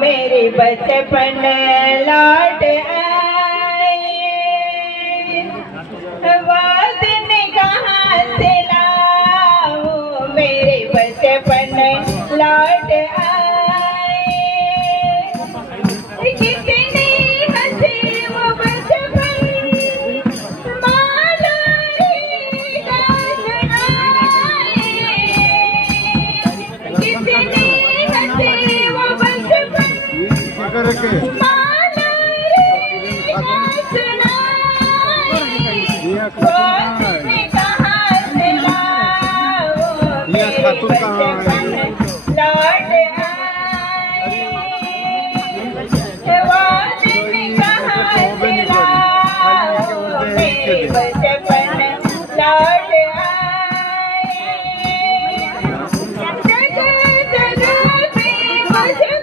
मेरी बचपन लौट आई, वो दिन कहाँ से लाऊं, मेरी बचपन लौट आई। कितनी हंसी वो बचपन, मालूम ही कब आए। कितनी हंसी वो बचपन,